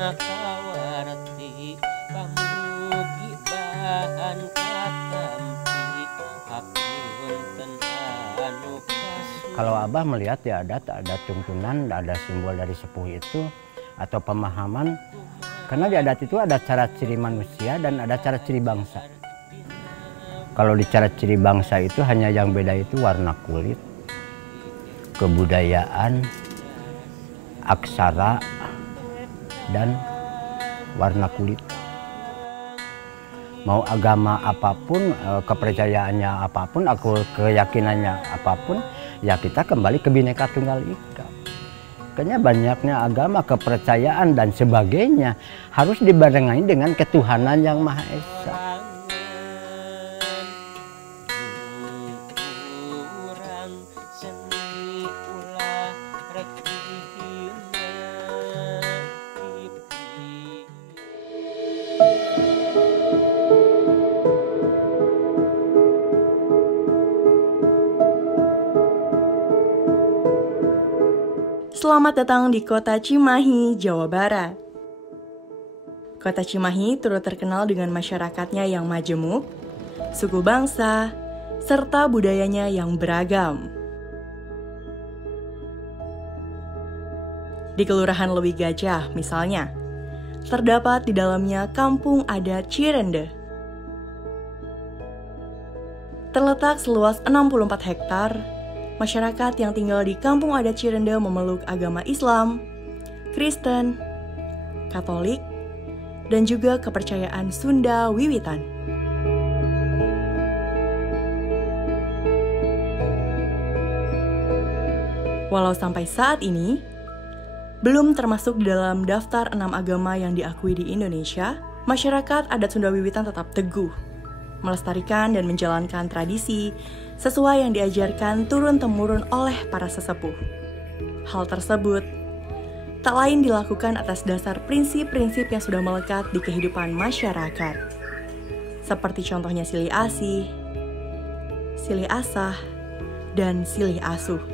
kawarti pamugi bahan katampi hapunten anu kasu. Kalau Abah melihat di adat ada tuntunan, ada simbol dari sepuh itu atau pemahaman, karena di adat itu ada cara ciri manusia dan ada cara ciri bangsa. Kalau di cara ciri bangsa itu hanya yang beda itu warna kulit, kebudayaan, aksara, dan warna kulit. Mau agama apapun, kepercayaannya apapun, keyakinannya apapun, ya kita kembali ke Bhinneka Tunggal Ika. Makanya banyaknya agama, kepercayaan, dan sebagainya harus dibarengai dengan ketuhanan yang Maha Esa. Selamat datang di Kota Cimahi, Jawa Barat. Kota Cimahi turut terkenal dengan masyarakatnya yang majemuk, suku bangsa, serta budayanya yang beragam. Di Kelurahan Lewi Gajah, misalnya, terdapat di dalamnya kampung adat Cirende. Terletak seluas 64 hektar, masyarakat yang tinggal di kampung adat Cirende memeluk agama Islam, Kristen, Katolik, dan juga kepercayaan Sunda Wiwitan. Walau sampai saat ini, belum termasuk di dalam daftar 6 agama yang diakui di Indonesia, masyarakat adat Sunda Wiwitan tetap teguh melestarikan dan menjalankan tradisi sesuai yang diajarkan turun-temurun oleh para sesepuh. Hal tersebut tak lain dilakukan atas dasar prinsip-prinsip yang sudah melekat di kehidupan masyarakat. Seperti contohnya silih asih, silih asah, dan silih asuh.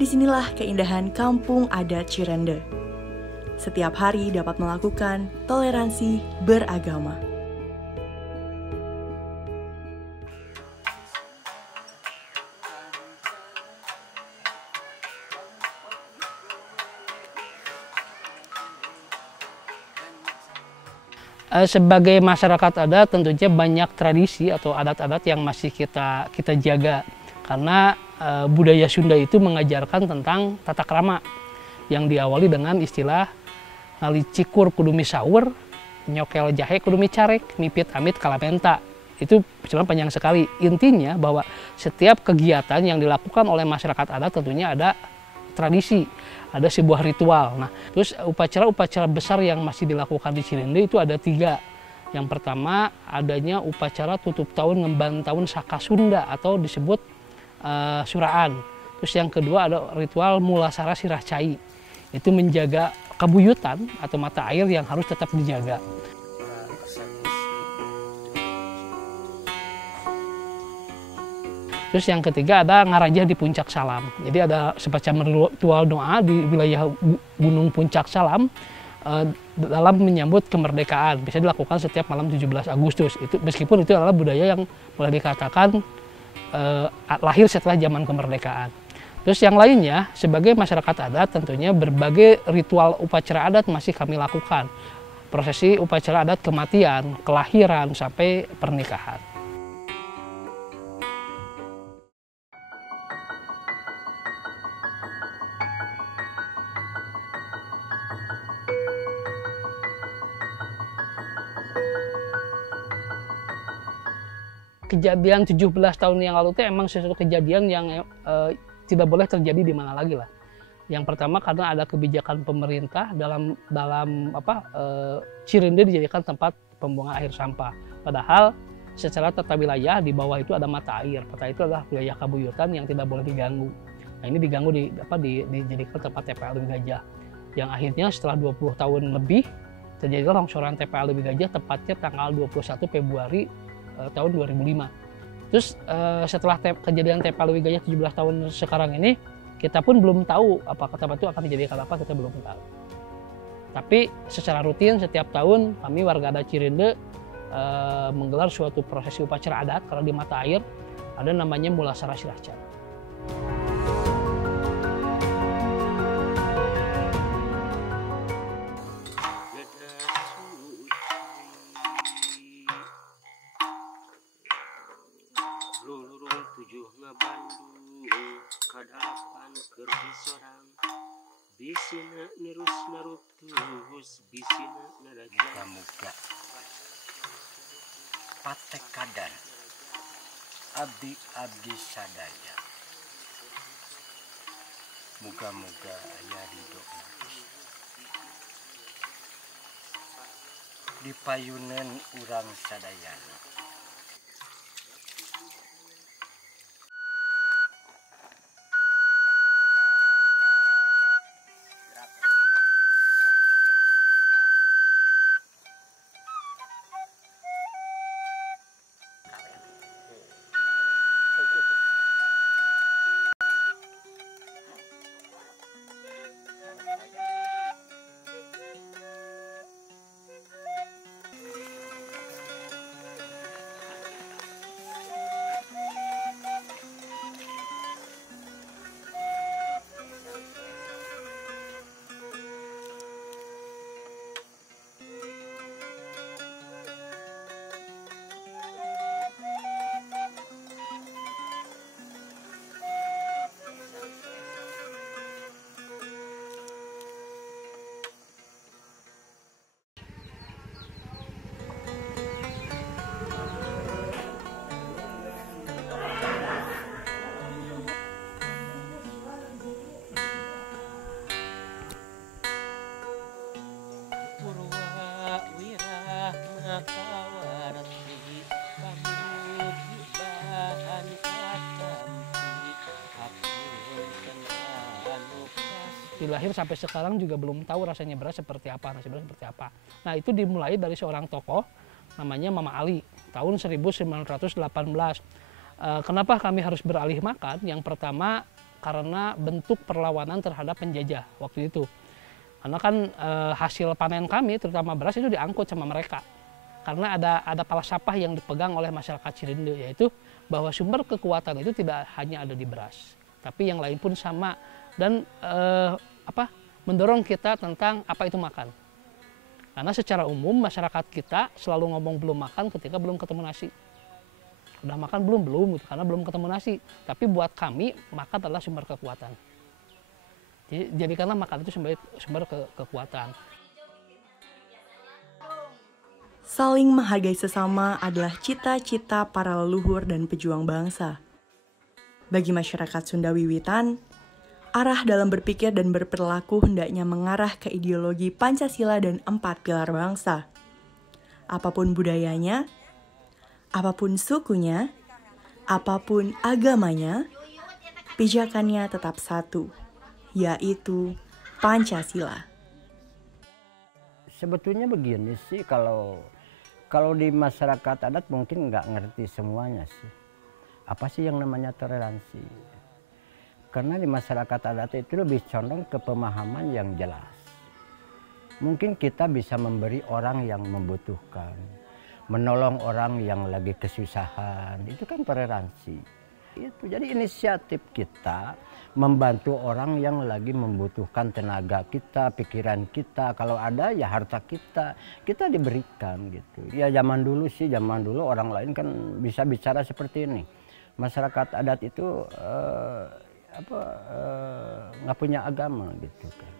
Disinilah keindahan kampung adat Cirende. Setiap hari dapat melakukan toleransi beragama. Sebagai masyarakat adat tentunya banyak tradisi atau adat-adat yang masih kita jaga karena budaya Sunda itu mengajarkan tentang tata krama yang diawali dengan istilah ngalicikur kudu misaur, nyokel jahe kudu micarek, mipit amit kalamenta. Itu cuma panjang sekali. Intinya bahwa setiap kegiatan yang dilakukan oleh masyarakat adat tentunya ada tradisi, ada sebuah ritual. Nah, terus upacara-upacara besar yang masih dilakukan di Cirende itu ada 3. Yang pertama adanya upacara tutup tahun ngemban tahun Saka Sunda atau disebut suraan. Terus yang kedua ada ritual mulasara sirah cai. Itu menjaga kebuyutan atau mata air yang harus tetap dijaga. Terus yang ketiga ada ngarajah di Puncak Salam. Jadi ada semacam ritual doa di wilayah Gunung Puncak Salam dalam menyambut kemerdekaan. Bisa dilakukan setiap malam 17 Agustus. Itu meskipun itu adalah budaya yang boleh dikatakan lahir setelah zaman kemerdekaan. Terus yang lainnya sebagai masyarakat adat tentunya berbagai ritual upacara adat masih kami lakukan. Prosesi upacara adat kematian, kelahiran sampai pernikahan. Kejadian 17 tahun yang lalu itu emang sesuatu kejadian yang tidak boleh terjadi di mana lagi lah. Yang pertama karena ada kebijakan pemerintah dalam Cirende dijadikan tempat pembuangan akhir sampah. Padahal secara tata wilayah di bawah itu ada mata air. Mata itu adalah wilayah kabuyutan yang tidak boleh diganggu. Nah ini diganggu dijadikan tempat TPA Lewi Gajah. Yang akhirnya setelah 20 tahun lebih terjadilah longsoran TPA Lewi Gajah tepatnya tanggal 21 Februari tahun 2005. Terus setelah kejadian TPA Lewi Gajah 17 tahun sekarang ini, kita pun belum tahu apakah tempat itu akan dijadikan apa, kita belum tahu. Tapi secara rutin setiap tahun kami warga adat Cirinde menggelar suatu prosesi upacara adat kalau di mata air ada namanya Mulasara Sirahcan. Lulurung tujuh ngabandung kadapan kerdi sorang bisina nirus narutus bisina naraja Muga patek kadan abdi sadaya muga-muga aya ridho dipayunen urang sadayana. Lahir sampai sekarang juga belum tahu rasanya beras seperti apa, nasi beras seperti apa. Nah, itu dimulai dari seorang tokoh namanya Mama Ali tahun 1918. Kenapa kami harus beralih makan? Yang pertama karena bentuk perlawanan terhadap penjajah waktu itu. Karena kan hasil panen kami terutama beras itu diangkut sama mereka. Karena ada falsafah yang dipegang oleh masyarakat Cirinde, yaitu bahwa sumber kekuatan itu tidak hanya ada di beras, tapi yang lain pun sama, dan mendorong kita tentang apa itu makan. Karena secara umum masyarakat kita selalu ngomong belum makan ketika belum ketemu nasi. Udah makan belum gitu, karena belum ketemu nasi. Tapi buat kami makan adalah sumber kekuatan. Jadi karena makan itu sumber kekuatan. Saling menghargai sesama adalah cita-cita para leluhur dan pejuang bangsa. Bagi masyarakat Sunda Wiwitan, arah dalam berpikir dan berperilaku hendaknya mengarah ke ideologi Pancasila dan 4 pilar bangsa. Apapun budayanya, apapun sukunya, apapun agamanya, pijakannya tetap satu, yaitu Pancasila. Sebetulnya begini sih, kalau di masyarakat adat mungkin nggak ngerti semuanya sih. Apa sih yang namanya toleransi? Karena di masyarakat adat itu lebih condong ke pemahaman yang jelas. Mungkin kita bisa memberi orang yang membutuhkan, menolong orang yang lagi kesusahan, itu kan toleransi. Itu jadi inisiatif kita membantu orang yang lagi membutuhkan tenaga kita, pikiran kita, kalau ada ya harta kita diberikan gitu. Ya zaman dulu orang lain kan bisa bicara seperti ini. Masyarakat adat itu nggak punya agama gitu kan.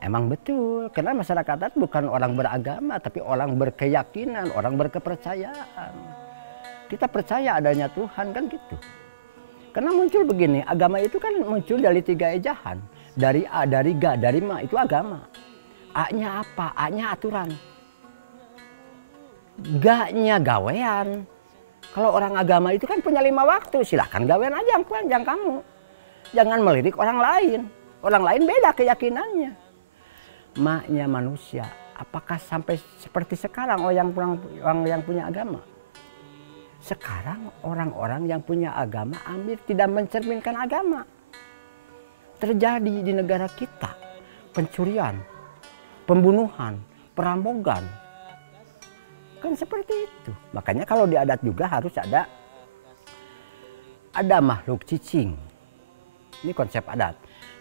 Emang betul, karena masyarakat adat bukan orang beragama, tapi orang berkeyakinan, orang berkepercayaan. Kita percaya adanya Tuhan kan gitu. Karena muncul begini, agama itu kan muncul dari 3 ejahan. Dari A, dari Ga, dari Ma, itu agama. A-nya apa? A-nya aturan. Ga-nya gawean. Kalau orang agama itu kan punya 5 waktu, silahkan gawean aja yang panjang kamu. Jangan melirik orang lain. Orang lain beda keyakinannya. Ma-nya manusia. Apakah sampai seperti sekarang orang yang punya agama? Sekarang orang-orang yang punya agama hampir tidak mencerminkan agama. Terjadi di negara kita. pencurian, pembunuhan, perampokan. Kan seperti itu. Makanya kalau di adat juga harus ada makhluk cicing. Ini konsep adat.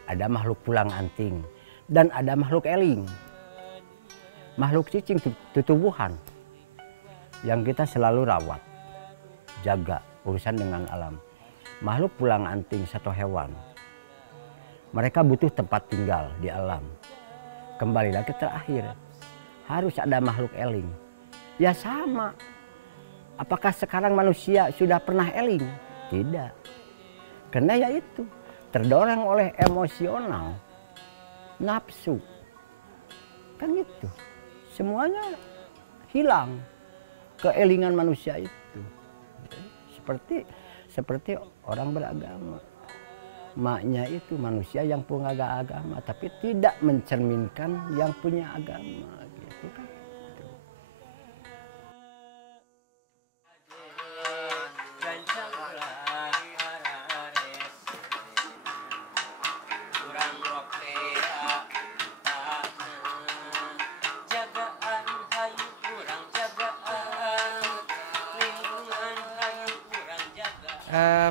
Ada makhluk pulang anting dan ada makhluk eling. Makhluk cicing itu tumbuhan yang kita selalu rawat, jaga urusan dengan alam. Makhluk pulang anting satu hewan. Mereka butuh tempat tinggal di alam. Kembali lagi terakhir, harus ada makhluk eling. Ya sama. Apakah sekarang manusia sudah pernah eling? Tidak. Karena ya itu, terdorong oleh emosional, nafsu. Kan gitu. Semuanya hilang keelingan manusia itu. Seperti orang beragama. Maknya itu manusia yang punya agama, tapi tidak mencerminkan yang punya agama, gitu kan.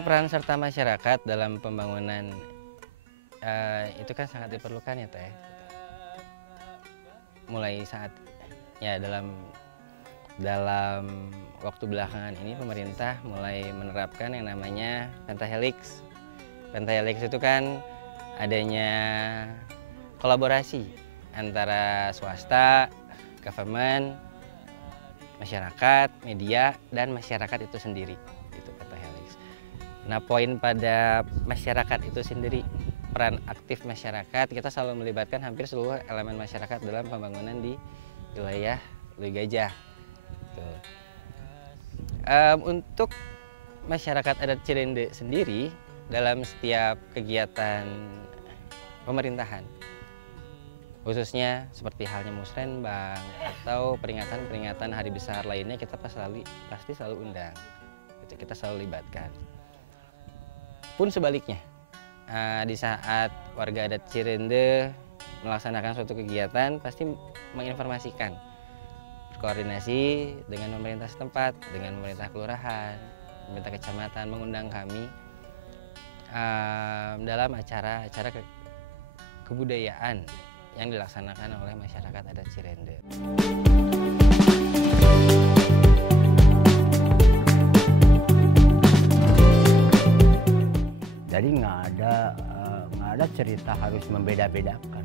Peran serta masyarakat dalam pembangunan itu kan sangat diperlukan ya Teh. Mulai saat ya dalam waktu belakangan ini pemerintah mulai menerapkan yang namanya pentahelix. Pentahelix itu kan adanya kolaborasi antara swasta, government, masyarakat, media, dan masyarakat itu sendiri. Nah, poin pada masyarakat itu sendiri, peran aktif masyarakat, kita selalu melibatkan hampir seluruh elemen masyarakat dalam pembangunan di wilayah Lui Gajah. Tuh. Untuk masyarakat adat Cirende sendiri, dalam setiap kegiatan pemerintahan, khususnya seperti halnya musrenbang atau peringatan-peringatan hari besar lainnya, kita pasti selalu undang, kita selalu libatkan. Pun sebaliknya, di saat warga adat Cirende melaksanakan suatu kegiatan, pasti menginformasikan, berkoordinasi dengan pemerintah setempat, dengan pemerintah kelurahan, pemerintah kecamatan, mengundang kami dalam acara-acara kebudayaan yang dilaksanakan oleh masyarakat adat Cirende. Jadi nggak ada cerita harus membeda-bedakan.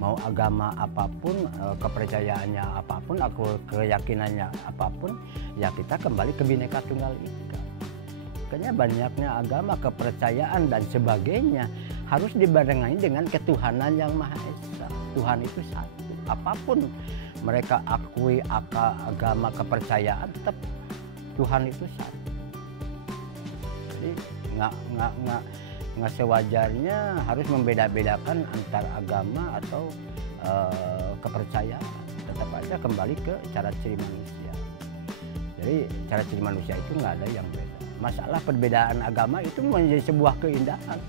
Mau agama apapun, kepercayaannya apapun, keyakinannya apapun, ya kita kembali ke Bhinneka Tunggal Ika. Makanya banyaknya agama, kepercayaan dan sebagainya harus dibarengi dengan ketuhanan yang Maha Esa. Tuhan itu satu. Apapun mereka akui agama, kepercayaan, tetap Tuhan itu satu. Jadi nggak sewajarnya harus membeda-bedakan antar agama atau kepercayaan. Tetap aja kembali ke cara ciri manusia. Jadi cara ciri manusia itu nggak ada yang beda. Masalah perbedaan agama itu menjadi sebuah keindahan.